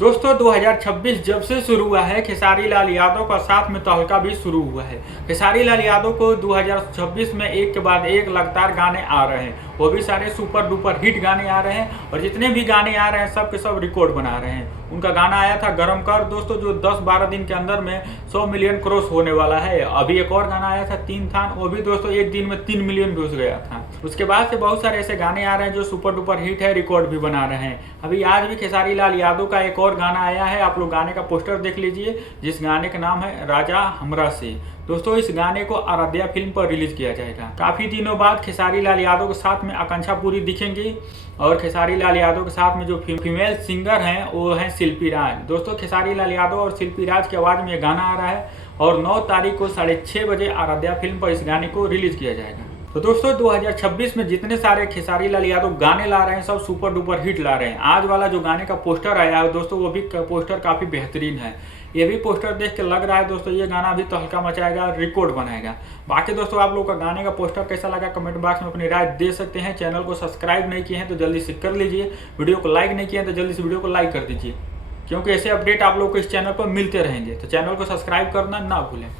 दोस्तों 2026 जब से शुरू हुआ है, खेसारी लाल यादव का साथ में तहलका भी शुरू हुआ है। खेसारी लाल यादव को 2026 में एक के बाद एक लगातार गाने आ रहे हैं, वो भी सारे सुपर डुपर हिट गाने आ रहे हैं और जितने भी गाने आ रहे हैं सब के सब रिकॉर्ड बना रहे हैं। उनका गाना आया था गरम कर दोस्तों, जो 10-12 दिन के अंदर में 100 मिलियन क्रॉस होने वाला है। अभी एक और गाना आया था तीन थान, वो भी दोस्तों एक दिन में 3 मिलियन घुस गया था। उसके बाद से बहुत सारे ऐसे गाने आ रहे हैं जो सुपर डुपर हिट है, रिकॉर्ड भी बना रहे हैं। अभी आज भी खेसारी लाल यादव का एक और गाना आया है, आप लोग गाने का पोस्टर देख लीजिए, जिस गाने का नाम है राजा हमरा से। दोस्तों इस गाने को आराध्या फिल्म पर रिलीज किया जाएगा। काफी दिनों बाद खेसारी लाल यादव के साथ में आकांक्षा पूरी दिखेंगी और खेसारी लाल यादव के साथ में जो फीमेल सिंगर हैं वो हैं शिल्पी राज। दोस्तों खेसारी लाल यादव और शिल्पी राज की आवाज में ये गाना आ रहा है और 9 तारीख को 6:30 बजे आराध्या फिल्म पर इस गाने को रिलीज किया जाएगा। तो दोस्तों 2026 में जितने सारे खेसारी लाल यादव गाने ला रहे हैं सब सुपर डुपर हिट ला रहे हैं। आज वाला जो गाने का पोस्टर आया है दोस्तों, वो भी पोस्टर काफी बेहतरीन है। ये भी पोस्टर देख के लग रहा है दोस्तों ये गाना भी तहलका मचाएगा, रिकॉर्ड बनाएगा। बाकी दोस्तों आप लोगों का गाने का पोस्टर कैसा लगा कमेंट बॉक्स में अपनी राय दे सकते हैं। चैनल को सब्सक्राइब नहीं किए हैं तो जल्दी से कर लीजिए, वीडियो को लाइक नहीं किए हैं तो जल्दी से वीडियो को लाइक कर दीजिए, क्योंकि ऐसे अपडेट आप लोगों को इस चैनल पर मिलते रहेंगे। तो चैनल को सब्सक्राइब करना ना भूलें।